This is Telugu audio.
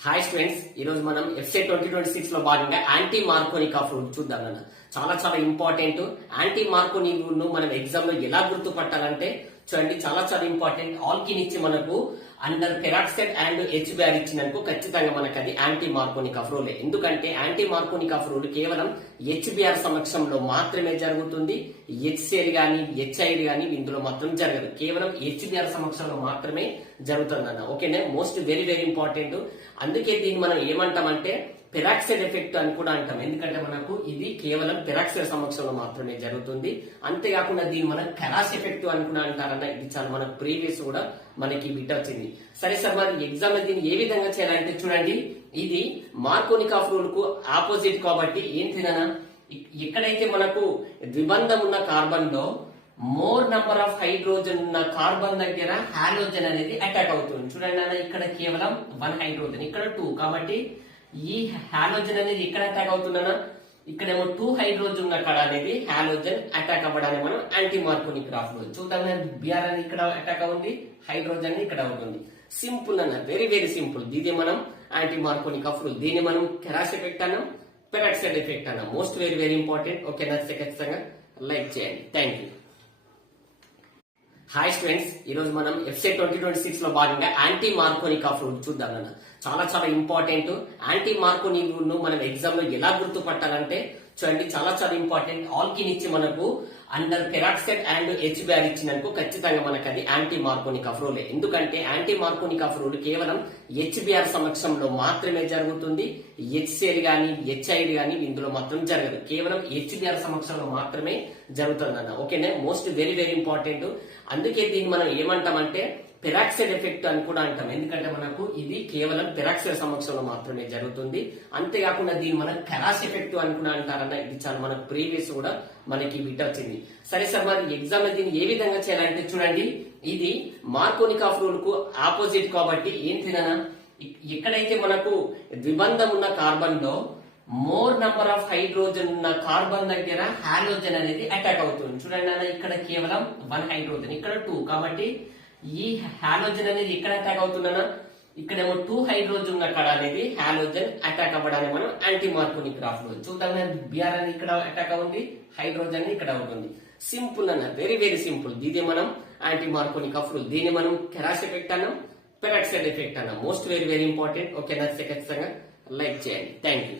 హాయ్ స్టూడెంట్స్ ఈ రోజు మనం ఎఫ్సే ట్వంటీ ట్వంటీ సిక్స్లో భాగంగా యాంటీ మార్కోనిక్ ఆఫ్ రూల్ చూద్దాం అన్న. చాలా చాలా ఇంపార్టెంట్ యాంటీ మార్కోనిక్ రూల్ను మనం ఎగ్జామ్లో ఎలా గుర్తుపట్టాలంటే చూడండి చాలా చాలా ఇంపార్టెంట్ ఆల్కిన్ ఇచ్చి మనకు అండర్ పెరాక్సైడ్ అండ్ హెచ్బిఆర్ ఇచ్చినందుకు ఖచ్చితంగా మనకు అది యాంటీ మార్కోనిక్ ఆఫ్ రూల్ ఎందుకంటే యాంటీ మార్కోనిక్ ఆఫ్ రూల్ కేవలం హెచ్బిఆర్ సమక్షంలో మాత్రమే జరుగుతుంది. హెచ్సిఎల్ కానీ హెచ్ఐడి కానీ ఇందులో మాత్రం జరగదు. కేవలం హెచ్బిఆర్ సమక్షంలో మాత్రమే జరుగుతుందన్న. ఓకేనే? మోస్ట్ వెరీ వెరీ ఇంపార్టెంట్ అందుకే దీన్ని మనం ఏమంటామంటే పెరాక్సైడ్ ఎఫెక్ట్ అని కూడా అంటాం. ఎందుకంటే మనకు ఇది కేవలం పెరాక్సైడ్ సమక్షంలో మాత్రమే జరుగుతుంది. అంతేకాకుండా దీన్ని మనం కెరాస్ ఎఫెక్ట్ అని కూడా అంటారన్న. ఇది చాలా మనకు ప్రీవియస్ కూడా మనకి బిట్ వచ్చింది. సరే సార్ మరి ఎగ్జామ్ దీన్ని ఏ విధంగా చేయాలంటే చూడండి ఇది మార్కోనిక్ ఆఫ్ రూల్కు ఆపోజిట్ కాబట్టి ఏం తిననా ఎక్కడైతే మనకు ద్విబంధం ఉన్న కార్బన్లో మోర్ నంబర్ ఆఫ్ హైడ్రోజన్ ఉన్న కార్బన్ దగ్గర హాలోజన్ అనేది అటాక్ అవుతుంది. చూడండి అన్న ఇక్కడ కేవలం వన్ హైడ్రోజన్ ఇక్కడ టూ కాబట్టి ఈ హాలోజన్ అనేది ఎక్కడ అటాక్ అవుతుందన్నా ఇక్కడేమో టూ హైడ్రోజన్ ఉన్న కడ అనేది హాలోజన్ అటాక్ అవ్వడానికి మనం యాంటీ మార్కోని గ్రాఫ్లో చూద్దాం బిఆర్ అనేది ఇక్కడ అటాక్ అవుతుంది హైడ్రోజన్ ఇక్కడ ఉంటుంది సింపుల్ అన్న వెరీ వెరీ సింపుల్ దీన్ని మనం యాంటీ మార్కోని ఆఫ్ రూల్ దీన్ని మనం కెరాస్ ఎఫెక్ట్ అన్నాం పెరాక్సైడ్ ఎఫెక్ట్ అన్నాం. Most very very important okay నచ్చితే ఖచ్చితంగా లైక్ చేయండి. థ్యాంక్ యూ హాయ్ స్టూడెంట్స్ ఈ రోజు మనం ఎఫ్సే ట్వంటీ ట్వంటీ సిక్స్లో భాగంగా యాంటీ మార్కోనిక్ ఆఫ్ రూల్ చూద్దాం అన్న చాలా చాలా ఇంపార్టెంట్ యాంటీ మార్కోనిక్ రూల్ను మనం ఎగ్జామ్లో ఎలా గుర్తుపట్టాలంటే చూడండి చాలా చాలా ఇంపార్టెంట్ ఆల్కిన్ ఇచ్చి మనకు అండర్ పెరాక్సైడ్ అండ్ హెచ్బిఆర్ ఇచ్చినందుకు ఖచ్చితంగా మనకు అది యాంటీ మార్కోనిక్ ఆఫ్ రూల్ ఎందుకంటే యాంటీ మార్కోనిక్ ఆఫ్ కేవలం హెచ్బిఆర్ సమక్షంలో మాత్రమే జరుగుతుంది. హెచ్సిఎల్ కానీ హెచ్ఐడి కానీ ఇందులో మాత్రం జరగదు. కేవలం హెచ్బిఆర్ సమక్షంలో మాత్రమే జరుగుతుందన్న. ఓకేనే మోస్ట్ వెరీ వెరీ ఇంపార్టెంట్ అందుకే దీన్ని మనం ఏమంటామంటే పెరాక్సైడ్ ఎఫెక్ట్ అని కూడా అంటాం. ఎందుకంటే మనకు ఇది కేవలం పెరాక్సైడ్ సమక్షంలో మాత్రమే జరుగుతుంది. అంతేకాకుండా దీన్ని మనం కెరాస్ ఎఫెక్ట్ అని కూడా అంటారన్న ఇది చాలా మనకు ప్రీవియస్ కూడా మనకి బిట్ వచ్చింది. సరే సార్ మరి ఎగ్జామ్ దీన్ని ఏ విధంగా చేయాలంటే చూడండి. ఇది మార్కోనిక్ ఆఫ్ రూల్కు ఆపోజిట్ కాబట్టి ఏం తిననా? ఎక్కడైతే మనకు ద్విబంధం ఉన్న కార్బన్లో మోర్ నంబర్ ఆఫ్ హైడ్రోజన్ ఉన్న కార్బన్ దగ్గర హాలోజన్ అనేది అటాక్ అవుతుంది. చూడండి అన్న ఇక్కడ కేవలం వన్ హైడ్రోజన్ ఇక్కడ టూ కాబట్టి ఈ హాలోజన్ అనేది ఎక్కడ అటాక్ అవుతుందన్నా? ఇక్కడేమో టూ హైడ్రోజన్ ఉన్న కడ అనేది హాలోజన్ అటాక్ అవ్వడానికి మనం యాంటీ మార్కోనిక్ గ్రాఫ్లో చూద్దాం బిఆర్ అనేది ఇక్కడ అటాక్ అవుతుంది హైడ్రోజన్ ఇక్కడ అవుతుంది. సింపుల్ అన్న వెరీ వెరీ సింపుల్ దీని మనం యాంటీ మార్కోనిక్ రూల్ దీన్ని మనం కెరాస్ ఎఫెక్ట్ అన్నాం పెరాక్సైడ్ ఎఫెక్ట్ అన్నాం. Most very very important okay నచ్చితే ఖచ్చితంగా లైక్ చేయండి. Thank you